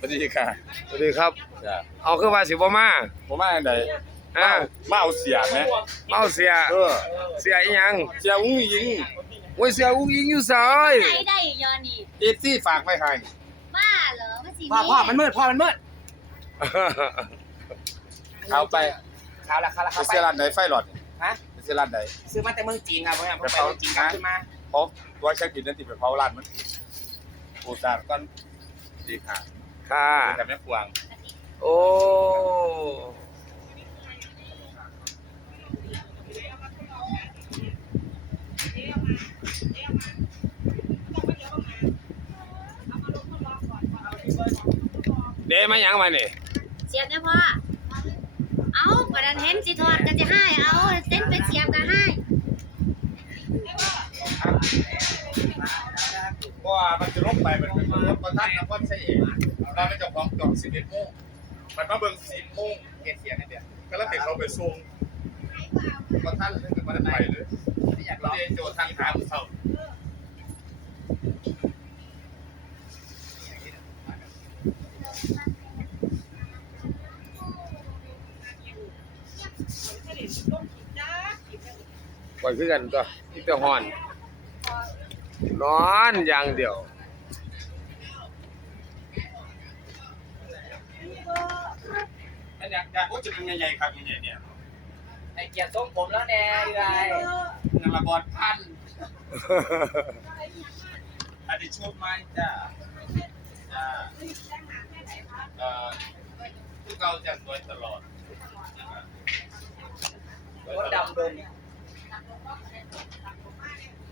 สวัสดีค่ะ สวัสดีครับเอาเครื่องมาสิบ่มาบ่มาอันใดเมาเสียไหมเมาเสียเสียยัง เสียอุ้งยิงโอ้ยเสียอุ้งยิงอยู่ซอยใครได้ย้อนอีเอฟซีฝากไม่ให้มาเหรอมาสิมาพ่อมันเมื่อพ่อมันเมื่อเข้าไปเข้าละเข้าละเข้าไปเสียร้านไหน ไฟหลอดฮะเสียร้านไหนซื้อมาแต่เมืองจีนครับผมไปเมืองจีนขึ้นมาผมตัวใช้กินนั่นติดไปเผาร้านมันโอ้จ้าก่อนดีค่ะค่ะแต่แม่พวงโอ้ เดมาอย่างไรเนี่ เสียบได้พ่อ เอาประเด็นเห็นสิทอดกันจะให้ เอาเส้นเป็นเสียบกันให้ว่ามันจะลบไปมันเป็นลบตอนทัานนะเพราะใช่เองเอาไม่จบของจบสิบเอ็ดโมงมันมาเบิ่งสิบโมงเกเสียงนี่เดียวก็แล้วเด็กเราไปซูงตอนทัานเรื่อนกันไปเลยไม่อยากลองโจทย์ทางถามเขาไปขึ้นกันก็อีกแต่หอน乱讲的。ก็จะเป็นยังไงครับเนี่ยเนี่ยไอ้เกียร์ทรงผมแล้วเนี่ยยายนั่งระบอดพันอันนี้ชุดไม้จ้า อ่าตู้เก่าจังไว้ตลอดนะครับก็ดำเลยเนี่ย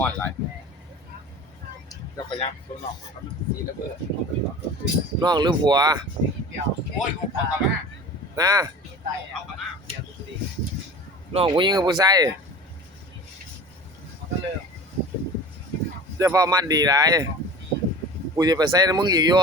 อ่อนไหลเจ้าขยับตัวนองสีระเบิดนอกหรือหัวโ้านะน้องกูยังผู้ใส่เจะฟอร์มันดีไรกูจะไปใส่มึงอีกยู่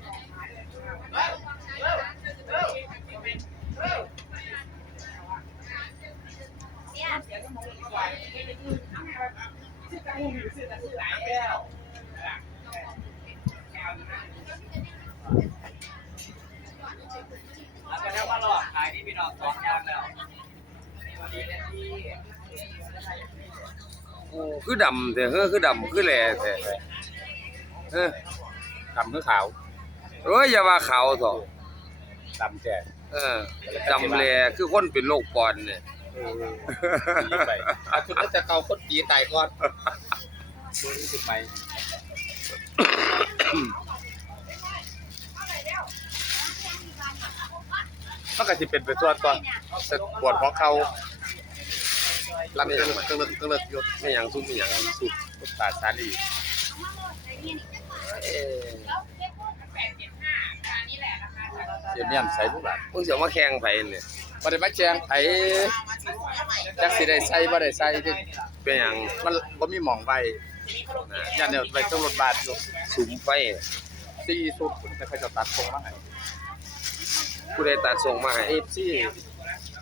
คือดำแต่เฮ้อคือดำคือแหล่แต่เฮ้อดำคือขาวเอ้ยอย่ามาขาวสองดำแต่เออดำแหล่ คือคนเป็นโรคปอดเนี่ยอาชุณก็จะเกาคนตีตายก่อนคุณสึงไปต้องการจะเป็นไปตัวก่อนจะปวดเพอเขาลั่นเองต้องเล่กต้องเล่กยศไม่อย่างสุ้ไม่ยังสู้ตาชาลีเจ็บเนี่ยใส่ผู้บาดเพิ่งเสียวมาแข่งไปเนี่ยบริมาจงไอจักสีได้ใส่บริใส่เป็นอย่างมันก็มีหมองไปยันเดียวไปต้องรถบาทอยสูงไปซี่สุดจะใครจะตัดทรงมาให้ผูได้ตัดทรงมาให้เอฟซี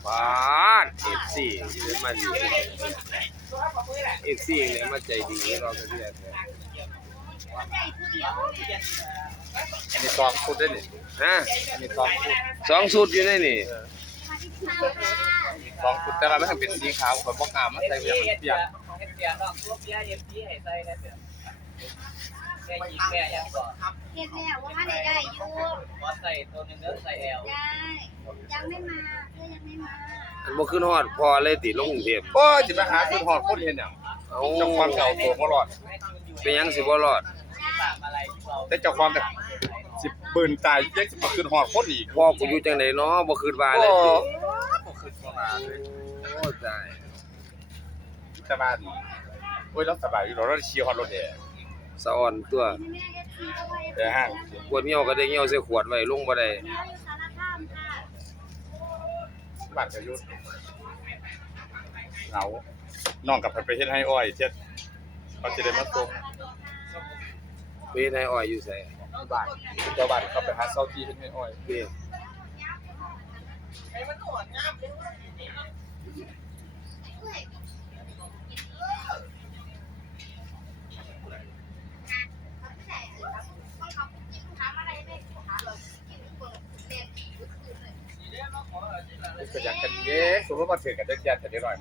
บาทเอฟซีหรยอมันอเอฟซีเนี่ยมาใจดีเราจะดีอะไรมีสองสุดได้หนิฮะมีสองสูตรสองสูตรอยู่ได้หนิลองคุดแต่ละไม่เป็นสีขาวคนพวกงามมใส่เปลี่ยกเฮ็ดแล้วว่าได้ได้อยก่ว่าใส่ตัวนึ้วใส่แอลยังไม่มาื่อยังไม่มาบ่ขึ้นหอดพอเลยติลงกรุงเทพโอ้สิไปหาขึ้นฮอดพคนเห็นอย่างเจ้าความเก่าตัวบหลอด เป็นยังสิบ่ลอด แต่เจ้าความสิเบิ่นตายยังสิบ่ขึ้นหอดพคนอีก พ่อกูอยู่จังไหนเนาะบ่คินวาาเลยีโออ้ยยสบา我在。在哪里？我า在哪里？老老喜欢老的。烧完多。对哈。我尿个的尿是火的，弄不来。บ้าวก็ยียวววสขดไ้ลุงบ่ได้บยะดเหงาน้องกับไปไปเช็ดให้อ้อยเช็ดเขาจะได้มาตงไปให้อ้อยอยู่ใส่บ้าน เจ้าบ้านเขาไปหาเสร้าที่เฮ็ดให้อ้อยเีก็อยากกันเยอะสมมติว่าถือกันจะยัดแต่ได้หน่อย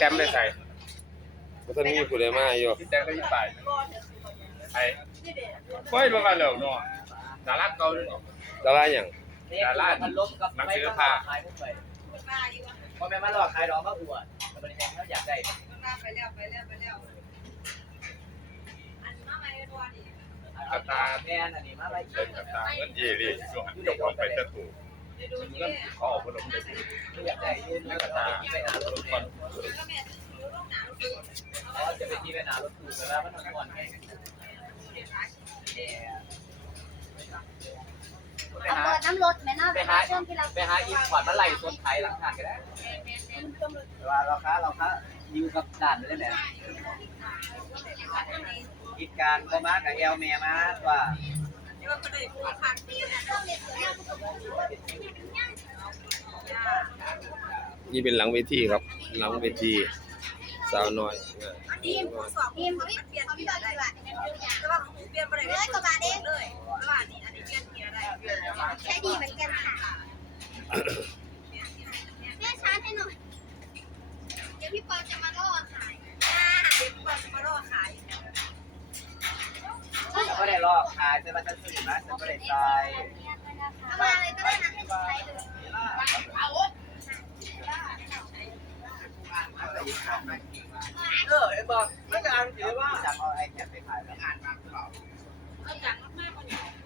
แต้มได้ใส่ก็ท่านี่ผู้ใดมาอยู่แต้มก็ยิ่งไปไปไปม้างกันเร็วหน่อยดาราเก่าด้วยหรอดาราอย่างสาราดีนักเสื้อผ้าพ่อแม่มาหลอกขายรอมาอวดแต่บริเวณเขาอยากได้ไปแล้วไปแล้วไปแล้วกระตาแม่นอันนี้มาไรเกระตาเงินเยรีช่วงจบของไปจะถูเงินข้อพนมเด็กอยากได้ยินกระตา ไม่หารถก่อนเราจะไปที่เวหารถตู่แล้วมัน้องก่อนให้ไปหาน้ำรถแม่น้าไปหาไปหาอีกขวดมื่อไหรส่วนไทยหลังหากก็ได้ว่าเราค้าเราค้ายิูกับด่านไปได้ไหมกิจการก็มากับแอลแม่ยมาว่า นี่เป็นหลังเวทีครับหลังเวทีสาวน้อยทีมอมเ่นเปลนเะไรช่ดีเหมือนกันค่ะเน่ช้าให้หน่อยเดี๋ยวพี่ปอจะมาล่อขาเพี่ปอจะมาล่อขายฉันก็ได้ล่อขายฉันมาฉันสื่อมาฉันก็ได้ใจมาเลยก็ได้นะให้ใช้เลยเออไอ้บอสไม่จะอ่านเขียว่าจะเอาไอ้เขียนไปขายแล้วอ่านมากกว่าเราจะมากมากกว่า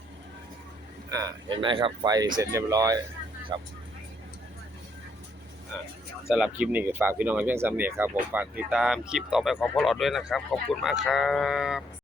เห็นไหมครับไฟเสร็จเรียบร้อยครับสำหรับคลิปนี้ฝากพี่น้องเพียงสำเียครับผมฝากติดตามคลิปต่อไปของพ่อหลอดด้วยนะครับ ขอบคุณมากครับ